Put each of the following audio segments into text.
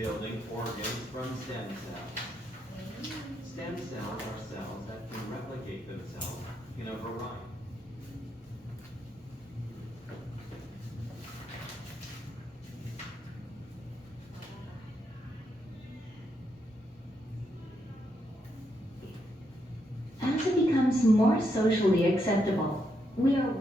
building organs from stem cells. Stem cells are cells that can replicate themselves in a variety. As it becomes more socially acceptable, we are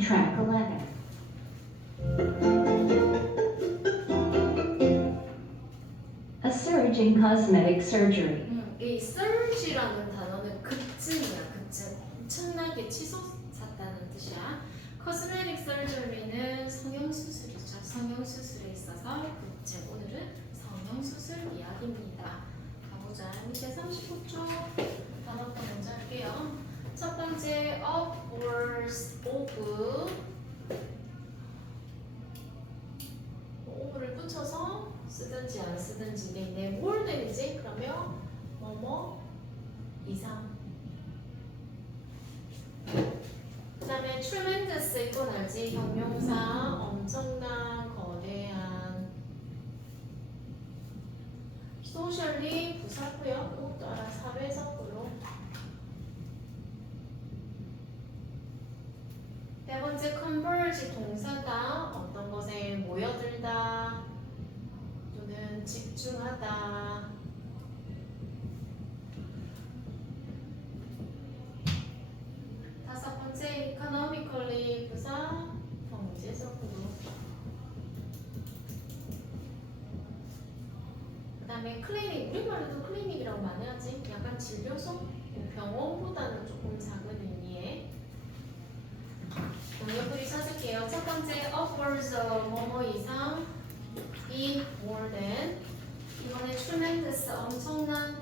Track 11. A surge in cosmetic surgery. 이 surge라는 단어는 급증이야, 급증. 엄청나게 치솟았다는 뜻이야. Cosmetic surgery는 성형수술이죠. 성형수술에 있어서 급증. 오늘은 성형수술 이야기입니다. 가보자. 밑에 39쪽 단어부터 먼저 할게요. 첫 번째, upwards of. of를 붙여서 쓰든지 안 쓰든지 돼 있네. 뭘 되는지? 그러면 뭐뭐 이상. 그 다음에 tremendous 이건 알지? 형용사 엄청난 거대한. socially 부사고요. 또 따라 사회적으로. 네 번째 converge 동사다. 어떤 것에 모여들다 또는 집중하다. 다섯 번째 economically 부사 경제적으로. 그 다음에 클리닉, 우리말로도 클리닉이라고 많이 하지. 약간 진료소? 병원보다는 조금 작은 의미의. 옆구리 찾을게요. 첫 번째 upwards 뭐뭐 이상 be more than. 이번에 tremendous 엄청난.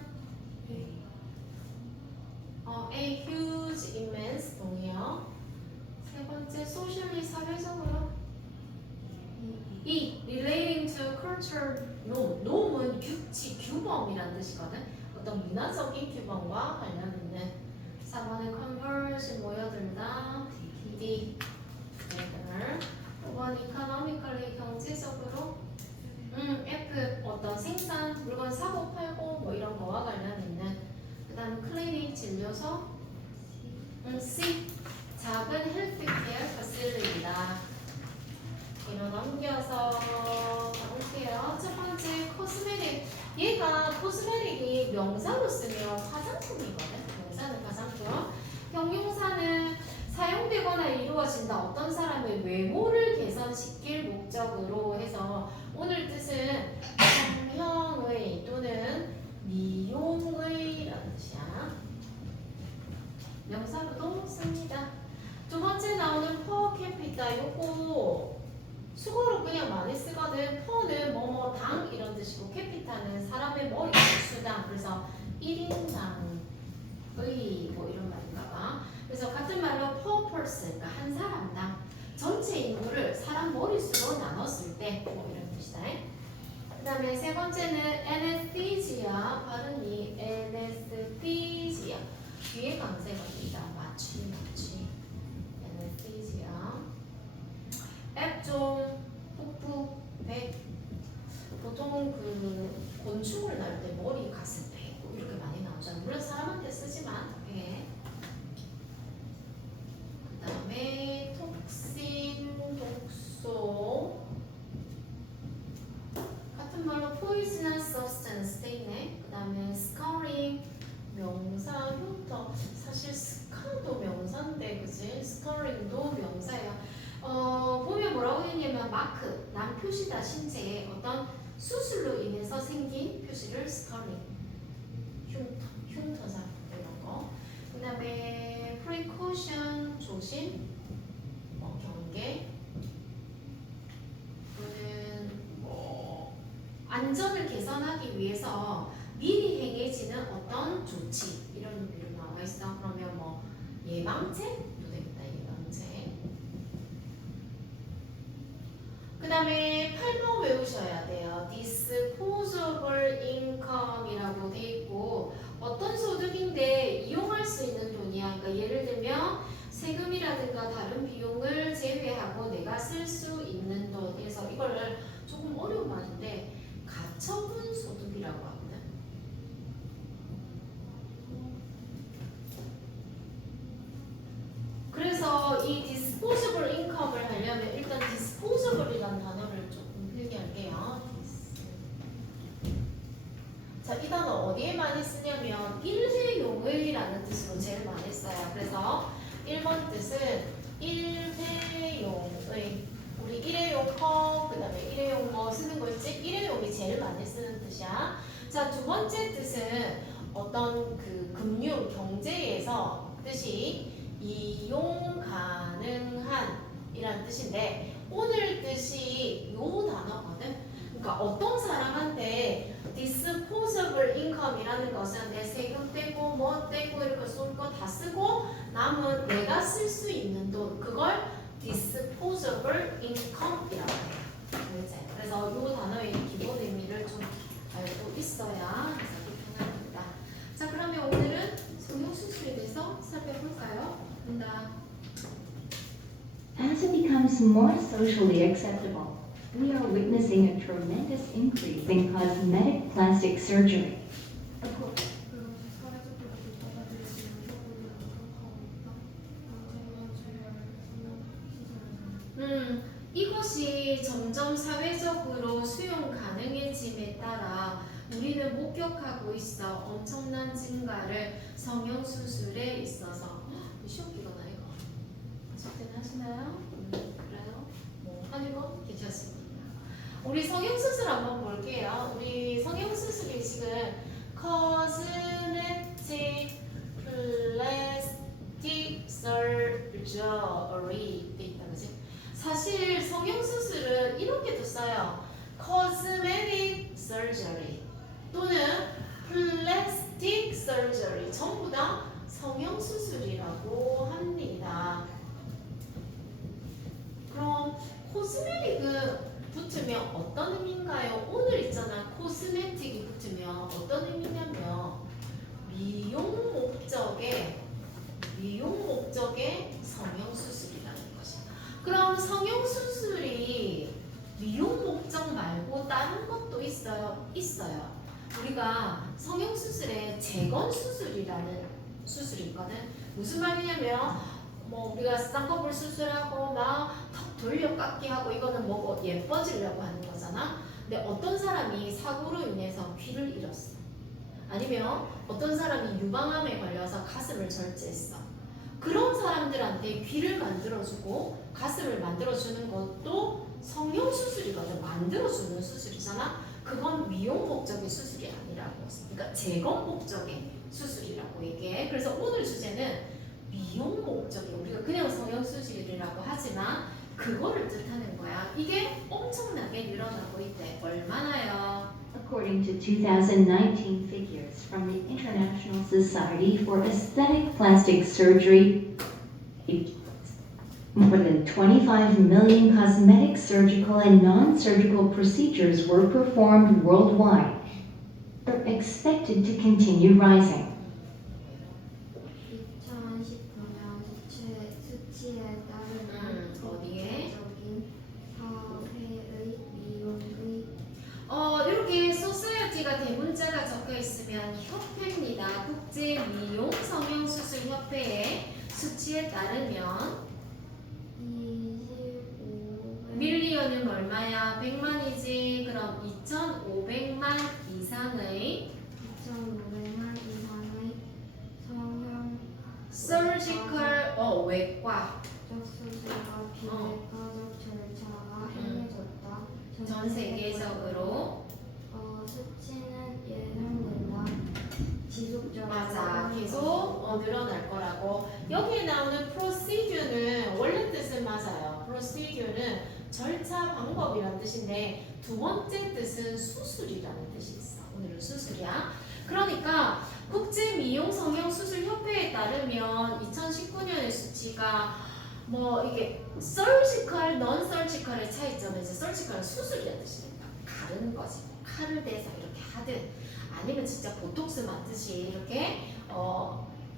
a huge immense 동의어. 세 번째 socially 사회적으로. 이 relating to culture norm. norm은 규칙, 규범이란 뜻이거든. 어떤 문화적인 규범과 관련 있는. 4번에 converge 모여들다. D. 5번 economically 경제적으로. F 어떤 생산, 물건 사고 팔고 뭐 이런 거와 관련 있는. 그 다음 클리닉 진료소. C 작은 헬스케어 퍼실리티다. 뒤로 넘겨서 가볼게요. 첫 번째 코스메틱. 얘가 코스메틱이 명사로 쓰면 화장품이거든. 명사는 화장품. 형용사는 사용되거나 이루어진다. 어떤 사람의 외모를 개선시킬 목적으로 해서 오늘 뜻은 성형의 또는 미용의라는 뜻이야. 명사로도 씁니다. 두 번째 나오는 per capita. 요거 수거로 그냥 많이 쓰거든. per는 뭐뭐당 이런 뜻이고 capita는 사람의 머리 수당. 그래서 1인당의 뭐 이런 말인가 봐. 그래서 같은 말로 per person, 그러니까 한 사람당 전체 인구를 사람 머릿수로 나눴을 때 뭐 이런 뜻이다. 그 다음에 세 번째는 anesthesia. 발음이 anesthesia. 귀에 강세 걸린다. 마취. anesthesia. 액종, 푹푹, 백. 보통 그 곤충을 낳을 때 머리, 가슴, 배 이렇게 많이 나오잖아. 물론 사람한테 쓰지만 배. 그 다음에 톡신, 독소. 같은 말로 poisonous substance 돼 있네. 그 다음에 scarring, 명사, 흉터. 사실 스카도 명사인데, 그치? scarring도 명사야. 보면 뭐라고 했냐면 마크, 남 표시다. 신체에 어떤 수술로 인해서 생긴 표시를 scarring. 흉터자 이런 거. 그 다음에 precaution, 조심, 경계. 또는 안전을 개선하기 위해서 미리 행해지는 어떤 조치 이런 의미로 나와 있어. 그러면 뭐 예방책도 되겠다. 예방책. 그 다음에 8번 외우셔야 돼요. disposable income이라고 돼 있고 어떤 소득인데 이용할 수 있는 돈이야. 그러니까 예를 들면 세금이라든가 다른 비용을 제외하고 내가 쓸 수 있는 돈. 그래서 이거를 조금 어려운 말인데 가처분 소득이라고 하거든. 그래서 이 disposable income을 하려면 일단 disposable이라는 단어를 조금 필기할게요. 자, 이 단어 어디에 많이 쓰냐면 일회용의라는 뜻으로 제일 많이 써요. 그래서 1번 뜻은 일회용의. 우리 일회용 컵, 그 다음에 일회용 뭐 쓰는 거 있지? 일회용이 제일 많이 쓰는 뜻이야. 자, 두 번째 뜻은 어떤 그 금융, 경제에서 뜻이 이용 가능한 이란 뜻인데 오늘 뜻이 요 단어거든. 그러니까 어떤 사람한테 disposable income이라는 것은 내 세금 떼고 뭐 떼고 이렇게 쏠 거 다 쓰고 남은 내가 쓸 수 있는 돈 그걸 disposable income이라고 해요. 그래서 이 단어의 기본 의미를 좀 알고 있어야 해석이 편합니다. 자, 그러면 오늘은 성형수술에 대해서 살펴볼까요? As it becomes more socially acceptable, we are witnessing a tremendous increase in cosmetic plastic surgery. 이것이 점점 사회적으로 수용 가능해짐에 따라 우리는 목격하고 있어 엄청난 증가를 성형수술에 있어서. 시험 기간아 이거 숙제는 하시나요? 그래요? 뭐 하는 거 괜찮습니다. 우리 성형수술 한번 볼게요. 우리 성형수술이 지금 코스메틱 플라스틱 서저리 돼 있다 그지? 사실 성형수술은 이렇게도 써요. cosmetic surgery 또는 plastic surgery 전부 다 성형수술이라고 합니다. 그럼 코스메틱은 붙으면 어떤 의미인가요? 오늘 있잖아. 코스메틱이 붙으면 어떤 의미냐면 미용 목적의 성형수술이라는 것이야. 그럼 성형수술이 미용 목적 말고 다른 것도 있어요? 있어요. 우리가 성형수술에 재건수술이라는 수술이 있거든. 무슨 말이냐면 뭐 우리가 쌍꺼풀 수술하고 막 턱 돌려 깎기 하고 이거는 뭐고 예뻐지려고 하는 거잖아. 근데 어떤 사람이 사고로 인해서 귀를 잃었어. 아니면 어떤 사람이 유방암에 걸려서 가슴을 절제했어. 그런 사람들한테 귀를 만들어주고 가슴을 만들어주는 것도 성형수술이거든. 만들어주는 수술이잖아. 그건 미용 목적의 수술이 아니라고. 그러니까 재건 목적의 수술이라고 얘기해. 그래서 오늘 주제는 미용 목적이 우리가 그냥 성형수술이라고 하지만 그거를 뜻하는 거야. 이게 엄청나게 늘어나고 있대. 얼마나요? According to 2019 figures from the International Society for Aesthetic Plastic Surgery, more than 25 million cosmetic, surgical, and non-surgical procedures were performed worldwide. Are expected to continue rising. 2019년 수치에 따르면 어디에? 적인 사회의 미용의 이렇게 소사이어티가 대문자가 적혀 있으면 협회입니다. 국제 미용 성형수술 협회의 수치에 따르면 25회 밀리언은 얼마야? 100만이지. 그럼 2,500만 이상의 2,500만 이상의 성형 surgical 외과 수술과 비내과적 절차가 행해졌다. 전 세계적으로 수치는 예상된다. 지속적으로 맞아. 계속 늘어날 거라고. 여기에 나오는 procedure는 원래 뜻은 맞아요. procedure는 절차 방법이라는 뜻인데 두 번째 뜻은 수술이라는 뜻이 있어. 오늘은 수술이야. 그러니까 국제 미용 성형 수술 협회에 따르면 2019년의 수치가 뭐 이게 surgical, non-surgical의 차이점은 이제 surgical은 수술이라는 뜻이니까 가르는 거지. 칼을 대서 이렇게 하든 아니면 진짜 보톡스 맞듯이 이렇게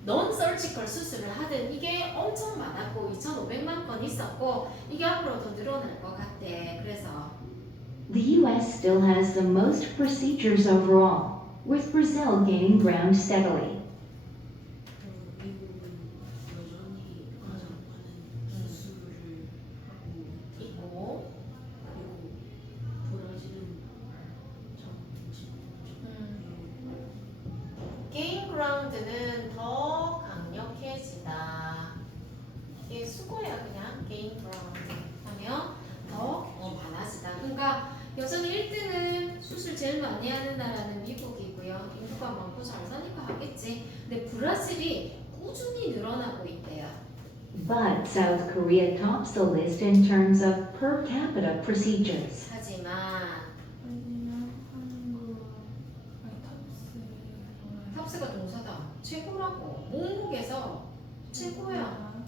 non surgical 수술을 하든 이게 엄청 많았고 2,500만 건 있었고 이게 앞으로 더 늘어날 것 같대. 그래서 The US still has the most procedures overall, with Brazil gaining ground steadily. 미국은 여전히 가장 많은 수술을 하고 있고 그리고 브라질은 게임 그라운드는 더 강력해지다. 이게 수고야 그냥 게임 그라운드 하면 더 많아지다. 그러니까 여전히 1등은 수술 제일 많이 하는 나라는 미국이고요. 인구가 많고 잘 사니까 하겠지. 근데 브라질이 꾸준히 늘어나고 있대요. But South Korea tops the list in terms of per capita procedures. 하지만 하지만 한국 탑스가 동사다. 최고라고. 몽국에서 최고야.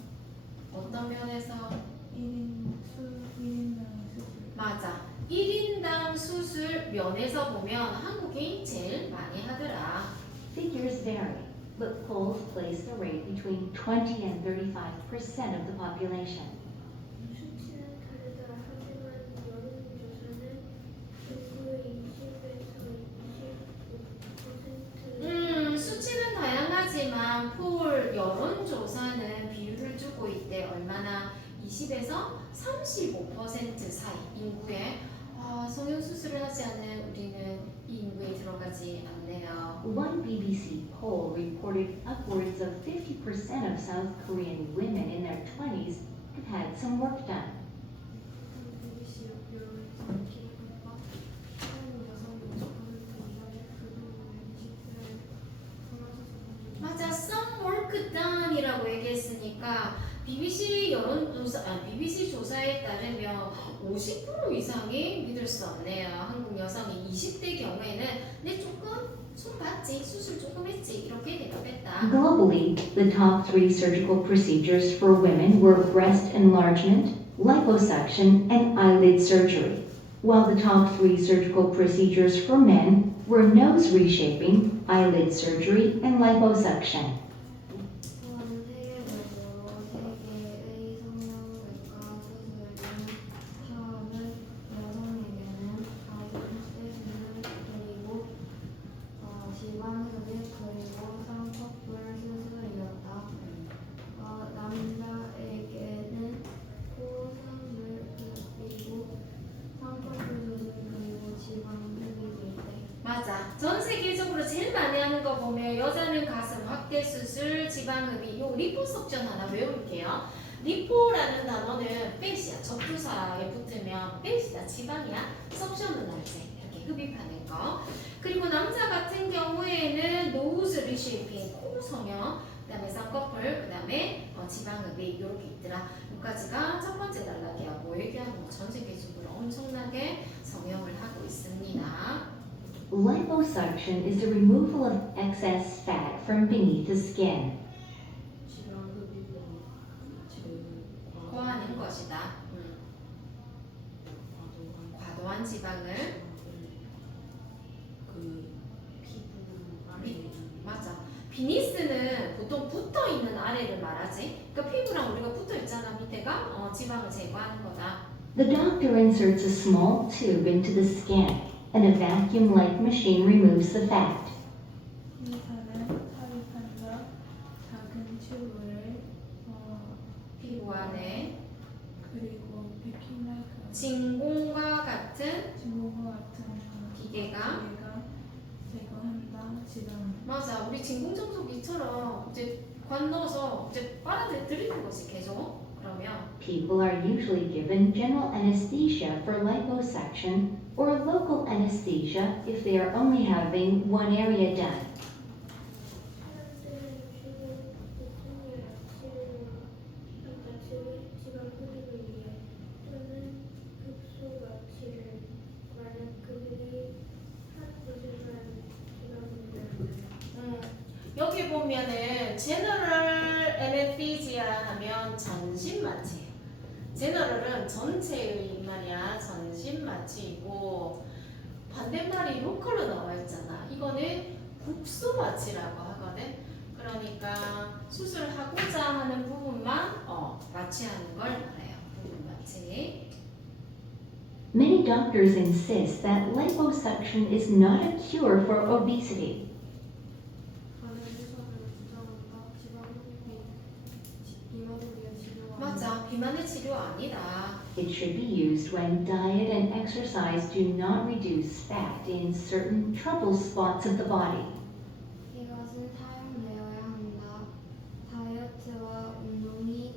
어떤 면에서? 1인당 수술 맞아. 1인당 수술 면에서 보면 한국이 제일 많이 하더라. Figures vary, but polls place the rate between 20 and 35% of the population. 수치는 다르다. 하지만 여론조사는 인구의 20에서 25%. 수치는 다양하지만 폴 여론조사는 비율을 주고 있대. 얼마나? 20에서 35% 사이 인구에 성형수술을 하지 않은 우리는 이 인구에 들어가지 않네요. One BBC poll reported upwards of 50% of South Korean women in their 20s have had some work done. BBC 여론조사 기록과 한 여성이 50% 이상의 부부는 20대를 돌아서서 맞아, some work done이라고 얘기했으니까 BBC 여론조사, BBC 조사에 따르면 50% 이상이 믿을 수 없네요. 한국 여성이 20대 경우에는 내 조금 손 봤지, 수술 조금 했지 이렇게 대답했다. Globally, the top 3 surgical procedures for women were breast enlargement, liposuction, and eyelid surgery, while the top 3 surgical procedures for men were nose reshaping, eyelid surgery, and liposuction. 또한 세계적으로 세계의 성형외과 수술은 처음은 여성에게는 바이오스테이션을 그리고 지방흡입 그리고 쌍꺼풀 수술이었다. 남자에게는 코상을 그리고 쌍꺼풀 수술 그리고 지방흡입일 때 맞아. 전 세계적으로 제일 많이 하는 거 보면 여자는 가슴 확대 수술, 지방흡입, 요 리포석션 하나 외울게요. 리포라는 단어는 팻이야. 접두사에 붙으면 팻이다. 지방이야. 석션은 알지? 이렇게 흡입하는 거. 그리고 남자 같은 경우에는 노즈 리쉐이핑, 코 성형, 그다음에 쌍꺼풀, 그다음에 지방흡입 이렇게 있더라. 여기까지가 첫 번째 단락이야. 뭐 얘기하는 거 전 세계적으로 엄청나게 성형을 하고 있습니다. Liposuction is the removal of excess fat from beneath the skin. 지방흡입으로 고하는 것이다. 과도한 지방을 그 피부 아래 맞아. 비니스는 보통 붙어 있는 아래를 말하지. 그러니까 피부랑 우리가 붙어 있잖아. 밑에가 지방을 제거하는 거다. The doctor inserts a small tube into the skin, and a vacuum-like machine removes the fat. 의사는 삽입한다 작은 튜브를 피부 안에 그리고 베킹라이크 진공과 같은 진공과 같은 기계가 제거한다 지방 맞아. 우리 진공청소기처럼 이제 관 넣어서 이제 빨아들이는 거지 계속. 그러면 People are usually given general anesthesia for liposuction or local anesthesia if they are only having one area done. 사람들은 주로 보통의 마취를 지방 흡입을 위해 또는 급소 마취를 만약 그들이 한 곳에만 지방 흡입을 한다면 여기 보면은 제너럴 애네스티지아 하면 전신 마취. 제너럴은 전체의 말이야. 전신 마취이고 반대말이 로컬로 나와 있잖아. 이거는 국소 마취라고 하거든. 그럼 그러니까 수술하고자 하는 부분만 마취하는 걸 말해요. 부분 마취. Many doctors insist that liposuction is not a cure for obesity. 다른 의사들은 주장한다. 지방 흡입이 비만을 치료하는 맞아. 비만의 치료 아니다. It should be used when diet and exercise do not reduce fat in certain trouble spots of the body. 이것은 사용되어야 한다. 다이어트와 운동이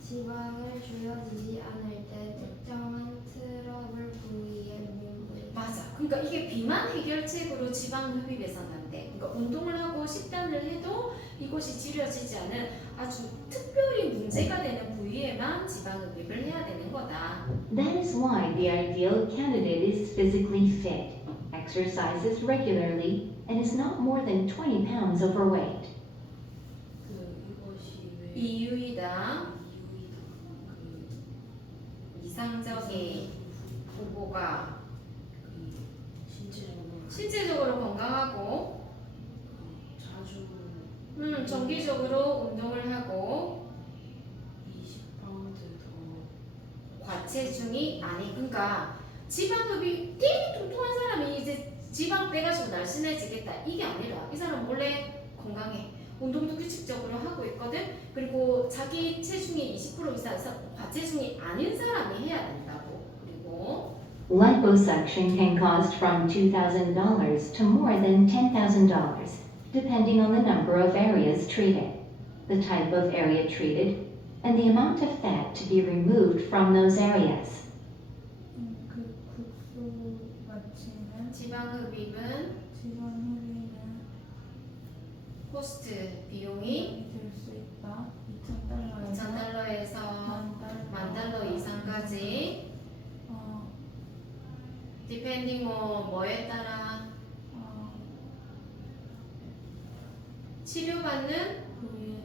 지방을 줄여지지 않을 때 특정한 트러블 부위에 몸을 맞아. 그러니까 이게 비만 해결책으로 지방 흡입에서는 안 돼. 그러니까 운동을 하고 식단을 해도 이것이 지려지지 않은 아주 특별히 문제가 되는 부위에만 지방 흡입을 해야 되는 거다. That is why the ideal candidate is physically fit, exercises regularly, and is not more than 20 pounds overweight. 이것이 왜 이유이다. 이유이다. 이상적인 후보가 신체적으로 신체적으로 건강하고 자주 정기적으로 운동을 하고 20파운드 더 과체중이 아니 그러니까 지방흡입 되게 뚱뚱한 사람이 이제 지방 빼가지고 날씬해지겠다 이게 아니라 이 사람 원래 건강해 운동도 규칙적으로 하고 있거든 그리고 자기 체중의 20% 이상에서 과체중이 아닌 사람이 해야 된다고 그리고 Liposuction can cost from $2,000 to more than $10,000, depending on the number of areas treated, the type of area treated, and the amount of fat to be removed from those areas. 그 국소 마취는 지방흡입은 지방 흡입은 코스트 비용이 될 수 있다. $2,000에서 2,000달러에서 $10,000 이상까지 depending on 뭐에 따라 치료받는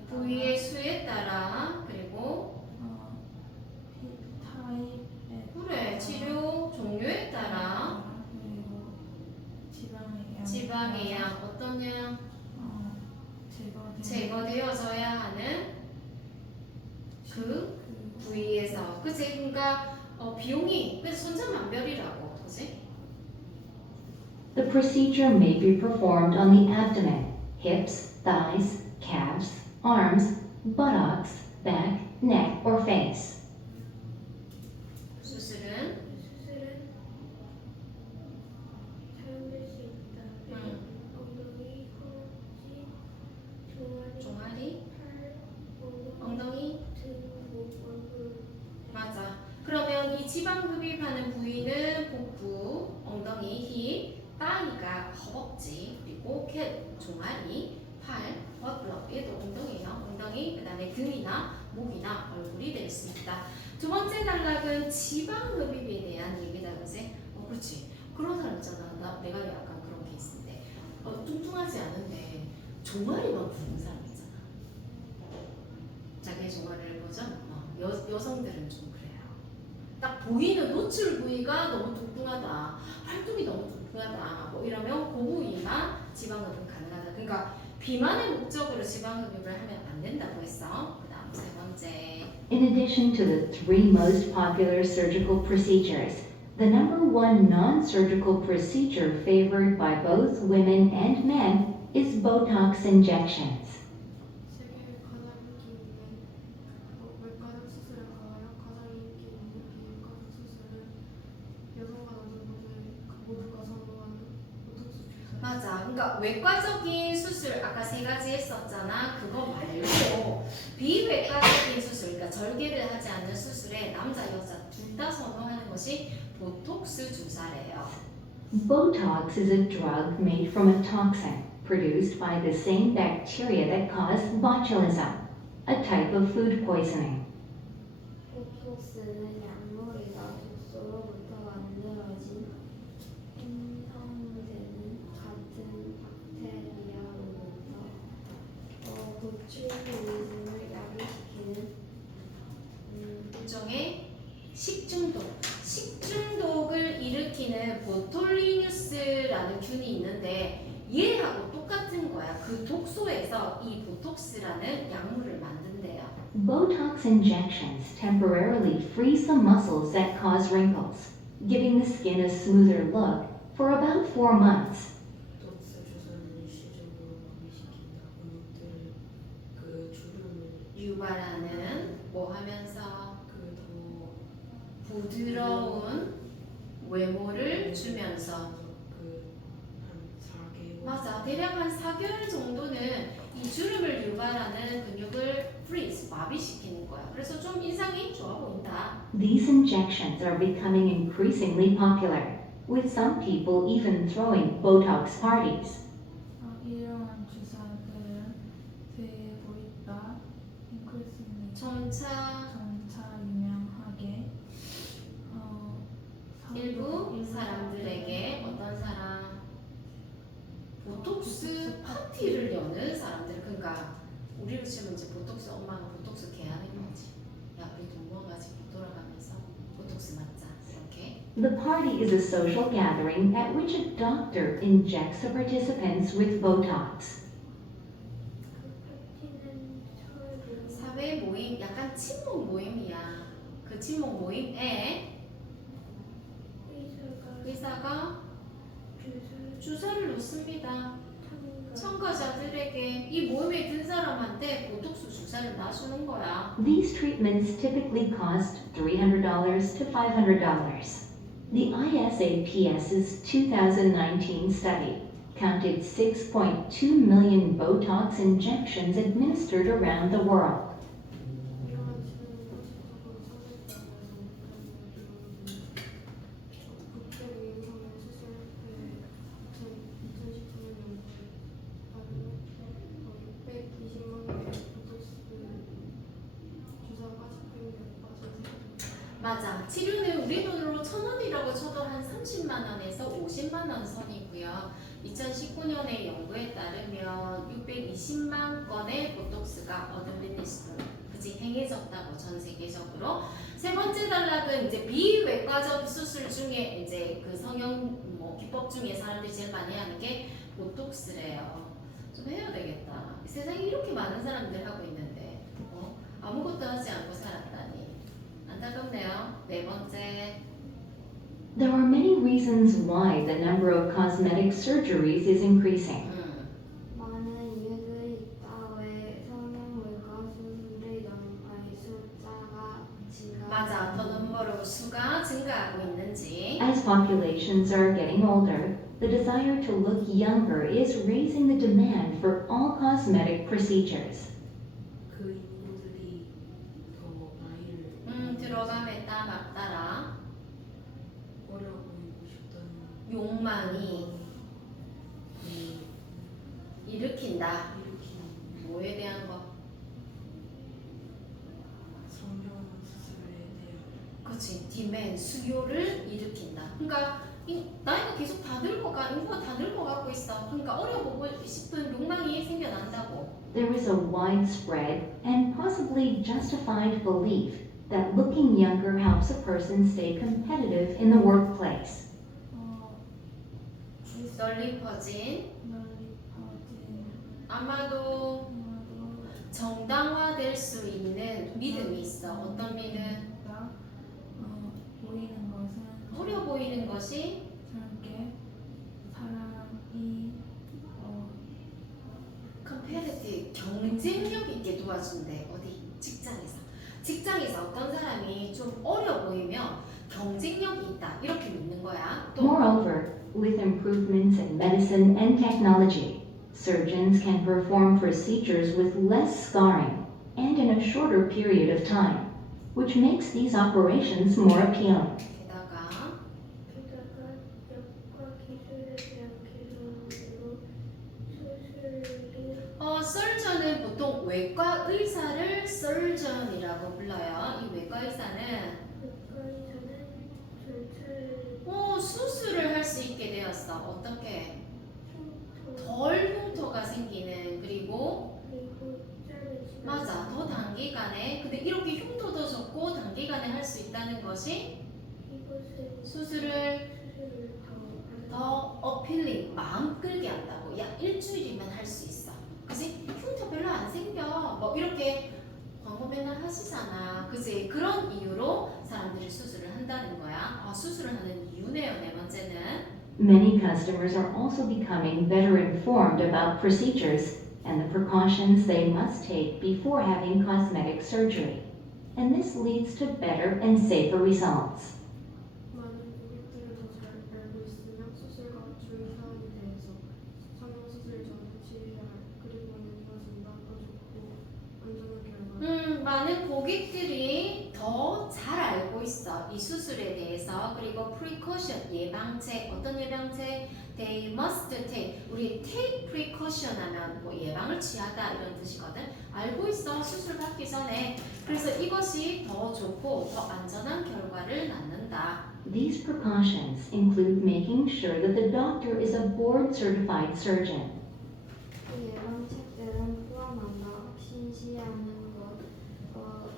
부위의 수에 따라 그리고 타입에 그래 치료 종류에 따라 그리고 지방의 양 어떤 양 제거되어져야 하는 그 부위에서 그치 그러니까 비용이 그래서 천차만별이라고 그치? The procedure may be performed on the abdomen, hips, thighs, calves, arms, buttocks, back, neck, or face. 수술은 사용될 수 있다. 엉덩이, 허벅지, 종아리, 팔, 엉덩이 등, 목, 얼굴. 맞아. 그러면 이 지방 흡입하는 부위는 복부, 엉덩이, 힙, 다리가 허벅지, 그리고 종아리, 팔, 버블럭 얘도 엉덩이나 엉덩이, 그다음에 등이나 목이나 얼굴이 될 수 있다. 두 번째 단락은 지방 흡입에 대한 얘기다, 그지? 그렇지. 그런 사람 있잖아. 내가 약간 그런 케이스인데, 뚱뚱하지 않은데 종아리만 부는 사람 있잖아. 자기 종아리를 보죠. 여성들은 좀 그래요. 딱 보이는 노출 부위가 너무 뚱뚱하다, 팔뚝이 너무 뚱뚱하다, 뭐 이러면 그 부위만 지방흡입 가능하다. 그러니까 비만의 목적으로 지방흡입을 하면 안 된다고 했어. 그다음 세 번째. In addition to the three most popular surgical procedures, the number one non-surgical procedure favored by both women and men is Botox injections. 세계에 가장 인기 있는 외과적 수술에 가장 인기 있는 비외과적 수술은 여성과 남성들 모두가 선호하는 보톡스 주사. 맞아. 그러니까 외과적인 수술 아까 세 가지 했었잖아. 그거 말고 비외과적인 수술, 그러니까 절개를 하지 않는 수술에 남자 여자 둘 다 선호하는 것이 보톡스 주사래요. Botox is a drug made from a toxin produced by the same bacteria that cause botulism, a type of food poisoning. 보톡스는 약물이나 독소로부터 만들어진 생성되는 같은 박테리아로부터 보출리즘을 야기시키는 일종의 식중독을 일으키는 보톨리뉴스라는 균이 있는데 얘하고 똑같은 거야. 거야. 그 독소에서 이 보톡스라는 약물을 만든대요. Botox injections temporarily freeze the muscles that cause wrinkles, giving the skin a smoother look for about 4 months. 독스 주사는 일시적으로 마비시킨다. 근육들을 그 주름을 유발하는 뭐 하면서 그더 부드러운 외모를 주면서 그한 4개월 맞아. 대략 한 4개월 정도는 이 주름을 유발하는 근육을 freeze, 마비시키는 거야. 그래서 좀 인상이 좋아 보인다. These injections are becoming increasingly popular, with some people even throwing Botox parties. 이러한 주사들은 되고 있다. increasingly 점차 점차 유명하게 일부 사람들에게 어떤 사람 보톡스 파티를 여는 사람들 그러니까 우리로 치면 이제 보톡스 엄마가 보톡스 개하는 거지. 야 우리 돈 모아가지고 돌아가면서 보톡스 맞자 이렇게. The party is a social gathering at which a doctor injects the participants with Botox. 그 파티는 서로 사회 모임 약간 친목 모임이야. 그 친목 모임에 의사가 주사를 놓습니다. 참가자들에게 이 모임에 든 사람한테 보톡스 주사를 놔주는 거야. These treatments typically cost $300 to $500. The ISAPS's 2019 study counted 6.2 million Botox injections administered around the world. 맞아. 치료는 우리 돈으로 1,000원이라고 쳐도 한 30만 원에서 50만 원 선이고요. 2019년의 연구에 따르면 620만 건의 보톡스가 어드미니스트로 그지 행해졌다고 전 세계적으로. 세 번째 단락은 이제 비외과적 수술 중에 이제 그 성형 뭐 기법 중에 사람들이 제일 많이 하는 게 보톡스래요. 좀 해야 되겠다. 세상에 이렇게 많은 사람들 하고 있는데 아무것도 하지 않고 살았다니 안타깝네요. 네 번째. There are many reasons why the number of cosmetic surgeries is increasing. 많은 이유들이 있다. 왜 성형외과 수술의 숫자가 증가? 맞아. 더 넘버로 수가 증가하고 있는지. As populations are getting older, the desire to look younger is raising the demand for all cosmetic procedures. 그 인구들이 더 나이를 들어감에 따라 어려 보이고 싶다는 욕망이 일으킨다. 일으키는 뭐에 대한 거? 성형 수술에 대한 그렇지. 디맨 수요를 일으킨다. 그러니까 나이가 계속 다 늙어가 인구가 다 늙어가고 있어. 그러니까 어려 보고 싶은 욕망이 생겨난다고. There is a widespread and possibly justified belief that looking younger helps a person stay competitive in the workplace. 널리 퍼진 아마도 정당화될 수 있는 믿음이 있어. 어떤 믿음? 보이는 것은 어려 보이는 것이 젊게 사람이 competitive 경쟁력 있게 도와준대. 어디? 직장에서 어떤 사람이 좀 어려 보이면 경쟁력이 있다 이렇게 믿는 거야. 또 Moreover, with improvements in medicine and technology, surgeons can perform procedures with less scarring and in a shorter period of time, which makes these operations more appealing. 게다가 역과 기술에 대한 개선으로 수술이 surgeon은 보통 외과 의사를 surgeon이라고 불러요. 이 외과 의사는 국가에서는 절차를 수술을 할 수 있게 되었어. 어떻게? 덜 흉터가 생기는 그리고 짧은 시간 맞아 더 단기간에 근데 이렇게 흉터도 적고 단기간에 할 수 있다는 것이 이것은 수술을 수술을 더 더 어필링, 마음 끌게 한다고. 야, 일주일이면 할 수 있어. 그지? 흉터 별로 안 생겨. 뭐 이렇게 광고 맨날 하시잖아. 그지? 그런 이유로 사람들이 수술을 한다는 거야. 아, 수술을 하는 이유네요, 네 번째는. Many customers are also becoming better informed about procedures and the precautions they must take before having cosmetic surgery. And this leads to better and safer results. 많은 고객들은 더 잘 알고 있으며 수술과 주의사항에 대해서 성형수술 전에 치료해야 할 그리고는 이것은 낫고 좋고 안전한 결과 많은 고객들이 더 잘 알고 있어. 이 수술에 대해서. 그리고 precaution, 예방책. 어떤 예방책? They must take. 우리 take precaution 하면 뭐 예방을 취하다 이런 뜻이거든. 알고 있어. 수술 받기 전에. 그래서 이것이 더 좋고 더 안전한 결과를 낳는다. These precautions include making sure that the doctor is a board-certified surgeon. 이 예방책들은 포함한다. 확신시하는 것,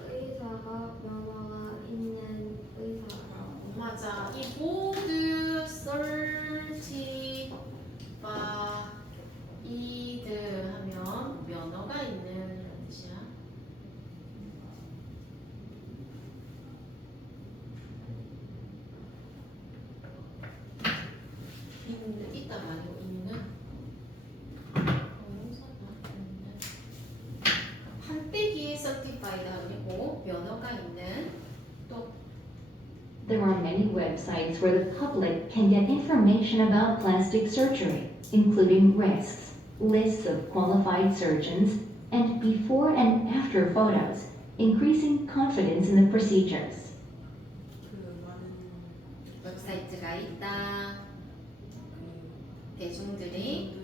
의사가 면허가 있는 의사라. 맞아. 이 보드 certified 하면 면허가 있는 뜻이야. 있는 있다가 아니고 있는. 판때기에 certified 아니고 면허가 있는. 또 There are many websites where the public can get information about plastic surgery, including risks, lists of qualified surgeons, and before and after photos, increasing confidence in the procedures. 그 많은 웹사이트가 있다. 대중들이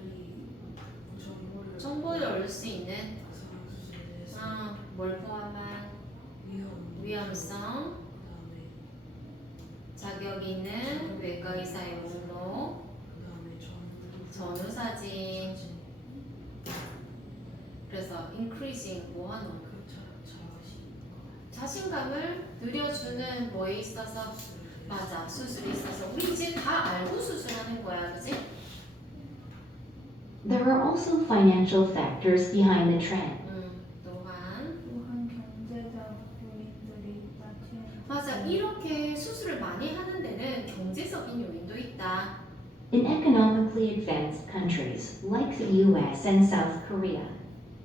정보를 얻을 수 있는 성형수술에 대해서 뭘 포함한 위험성, 자격 있는 외과 의사의 목록, 전후 사진. 그래서 increasing 뭐하노? 자신감을 늘려주는 뭐에 있어서? 맞아, 수술에 있어서. 우리 이제 다 알고 수술하는 거야, 그지? There are also financial factors behind the trend. 또한 경제적 요인들이 따지는 맞아, 이렇게 수술을 많이 하는 데는 경제적인 요인도 있다. In economically advanced countries like the US and South Korea,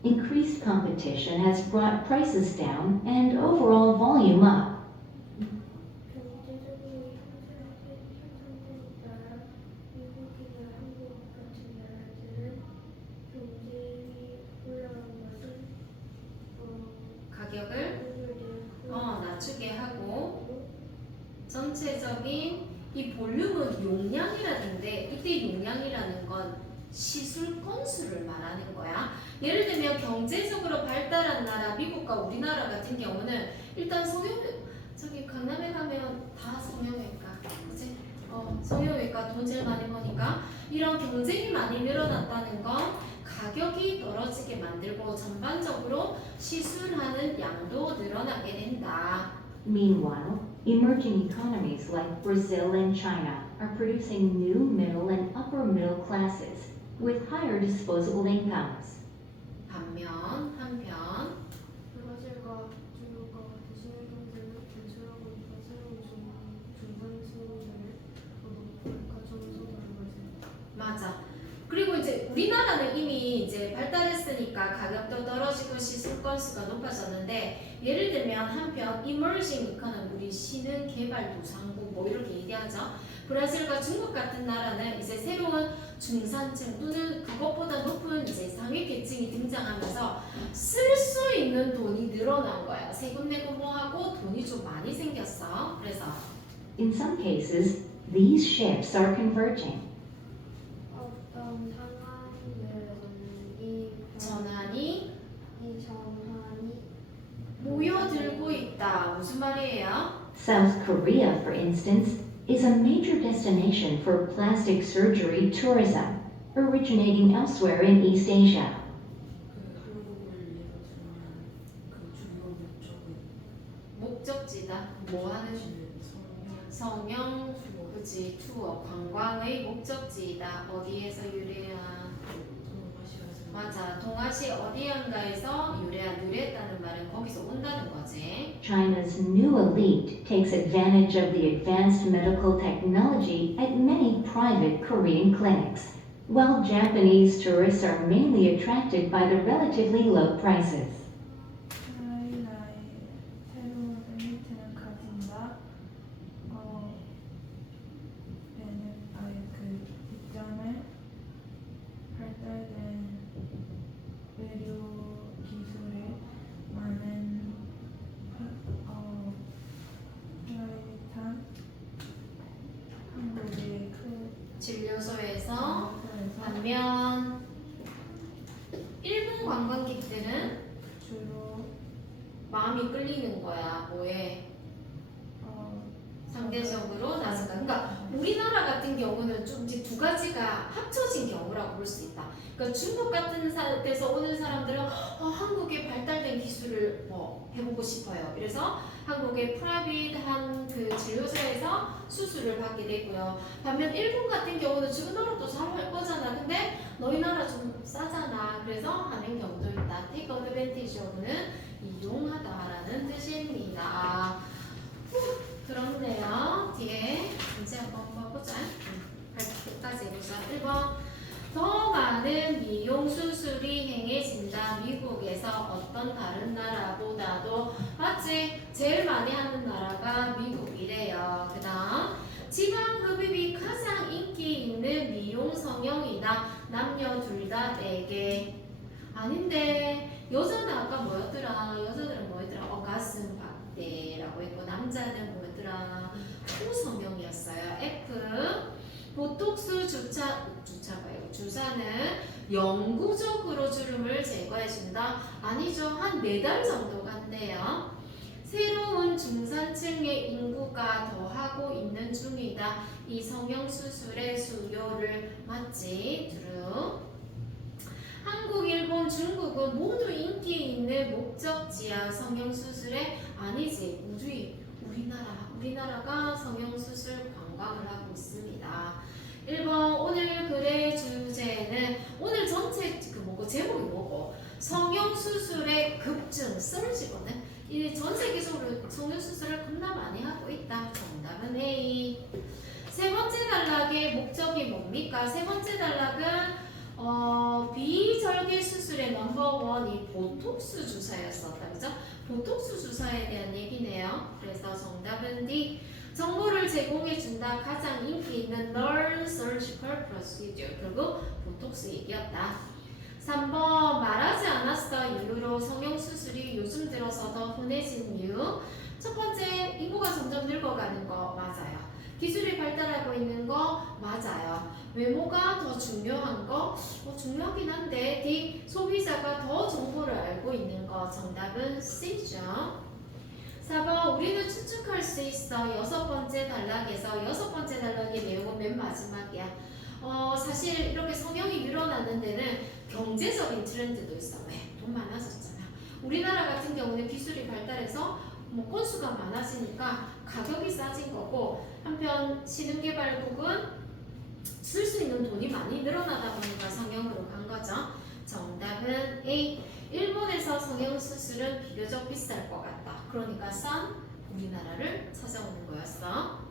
increased competition has brought prices down and overall volume up. 경제적으로 향상됨에 따라 미국이나 한국 같은 나라들은 경쟁이 올라간 것은 가격을 낮추게 하고 전체적인 이 볼륨은 용량이라는데 이때 용량이라는 건 시술 건수를 말하는 거야. 예를 들면 경제적으로 발달한 나라 미국과 우리나라 같은 경우는 일단 저기 강남에 가면 다 성형외과, 그치? 성형외과 돈 제일 많이 버니까 이런 경쟁이 많이 늘어났다는 건 가격이 떨어지게 만들고 전반적으로 시술하는 양도 늘어나게 된다. Meanwhile, emerging economies like Brazil and China are producing new middle and upper middle classes with higher disposable incomes. 한편 브라질과 중국과 같은 신흥 경제는 괜찮아고 있다. 새로운 중산층들을 더 높은 가정에서 돌아가지. 맞아. 그리고 이제 우리나라는 이미 이제 발달했으니까 가격도 떨어지고 시술 건수가 높아졌는데 예를 들면 한편 emerging economy 우리 신흥 개발도상국 뭐 이렇게 얘기하죠. 브라질과 중국 같은 나라는 이제 새로운 중산층 또는 그것보다 높은 이제 상위 계층이 등장하면서 쓸 수 있는 돈이 늘어난 거야. 세금 내고 뭐 하고 돈이 좀 많이 생겼어. 그래서 In some cases, these shifts are converging. 어떤 상황들에서는 이 전환이 전환이 모여들고 있다. 무슨 말이에요? South Korea, for instance, is a major destination for plastic surgery tourism, originating elsewhere in East Asia. 그 한국을 예로 들면 그 주요 목적은 목적지다. 뭐 하는 성형 성형, 유적지, 투어, 관광의 목적지이다. 어디에서 유래한? 맞아. 동아시 어디인가에서 유래했다는 말은 거기서 온다는 거지. China's new elite takes advantage of the advanced medical technology at many private Korean clinics, while Japanese tourists are mainly attracted by the relatively low prices. 차이나의 새로운 엘리트를 가진다. 이전에 발달된 의료 기술에 많은 프라이빗한 한국의 진료소에서 반면 일본 관광객들은 주로 마음이 끌리는 거야. 뭐에? 상대적으로 낮은 가. 그러니까 우리나라 같은 경우는 좀 이제 두 가지가 합쳐진 경우라고 볼 수 있다. 그러니까 중국 같은 데서 오는 사람들은 한국의 발달된 기술을 뭐 해보고 싶어요. 그래서 한국의 프라이빗한 그 진료소에서 수술을 받게 되고요. 반면 일본 같은 경우는 지금 나라도 잘 할 거잖아. 근데 너희 나라 좀 싸잖아. 그래서 하는 경우도 있다. take advantage of는 이용하다라는 뜻입니다. 그렇네요. 뒤에 이제 한번 보자. 발표까지 해보자. 1번. 더 많은 미용 수술이 행해진다. 미국에서 어떤 다른 나라보다도 맞지? 제일 많이 하는 나라가 미국이래요. 그 다음 지방 흡입이 가장 인기 있는 미용 성형이다. 남녀 둘 다 4개. 아닌데 여자는 아까 뭐였더라? 여자들은 뭐였더라? 가슴 박대라고 했고 남자는 뭐였더라? 호성형이었어요. F. 보톡스 주사는 영구적으로 주름을 제거해준다. 아니죠. 한 4달 정도 간대요. 새로운 중산층의 인구가 더하고 있는 중이다. 이 성형수술의 수요를 맞지? 두루. 한국, 일본, 중국은 모두 인기 있는 목적지야. 성형수술에 아니지. 우리나라가 성형수술 관광을 하고 있습니다. 1번 오늘 글의 주제는 오늘 전체 제목이 뭐고 성형수술의 급증 surge거든. 이 전 세계적으로 성형수술을 겁나 많이 하고 있다. 정답은 A. 세 번째 단락의 목적이 뭡니까? 세 번째 단락은 비절개 수술의 넘버원이 보톡스 주사였었다. 그죠? 보톡스 주사에 대한 얘기네요. 그래서 정답은 D. 정보를 제공해준다. 가장 인기 있는 non-surgical procedure. 결국 보톡스 얘기였다. 3번 말하지 않았어 이유로 성형수술이 요즘 들어서 더 흔해진 이유. 첫 번째, 인구가 점점 늙어가는 거 맞아요. 기술이 발달하고 있는 거 맞아요. 외모가 더 중요한 거 중요하긴 한데 D. 소비자가 더 정보를 알고 있는 거. 정답은 C죠. 4번 우리는 추측할 수 있어. 6번째 단락에서 6번째 단락의 내용은 맨 마지막이야. 사실 이렇게 성형이 늘어나는 데는 경제적인 트렌드도 있어. 왜? 돈 많아졌잖아. 우리나라 같은 경우는 기술이 발달해서 건수가 많아지니까 가격이 싸진 거고, 한편 신흥개발국은 쓸 수 있는 돈이 많이 늘어나다 보니까 성형으로 간 거죠. 정답은 A. 일본에서 성형수술은 비교적 비쌀 것 같다. 그러니까 싼 우리나라를 찾아오는 거였어.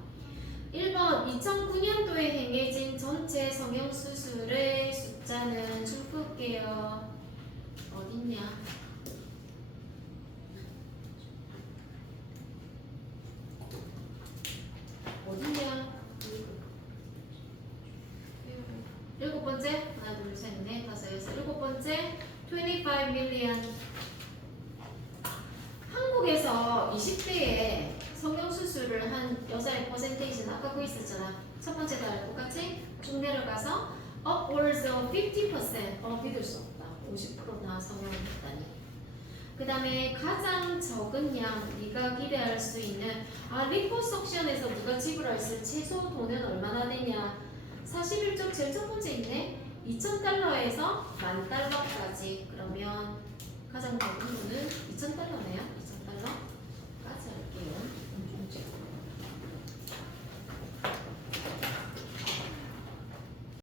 1번 2009년도에 행해진 전체 성형수술의 숫자는 줄 풀게요. 어딨냐? 어딨냐? 7번째 하나 둘 셋 넷 다섯 여섯 7번째 25 million. 한국에서 20대에 성형수술을 한 여자의 퍼센테이지는 아까 그 있었잖아. 첫 번째 달 똑같이 쭉 내려가서 upwards of 50%. 믿을 수 없다. 50%나 성형을 했다니. 그 다음에 가장 적은 양, 네가 기대할 수 있는 리포석션에서 네가 지불할 수 있는 최소 돈은 얼마나 되냐. 41쪽 제일 첫 번째 있네. 2,000달러에서 10,000달러까지. 그러면 가장 적은 돈은 2,000달러네요.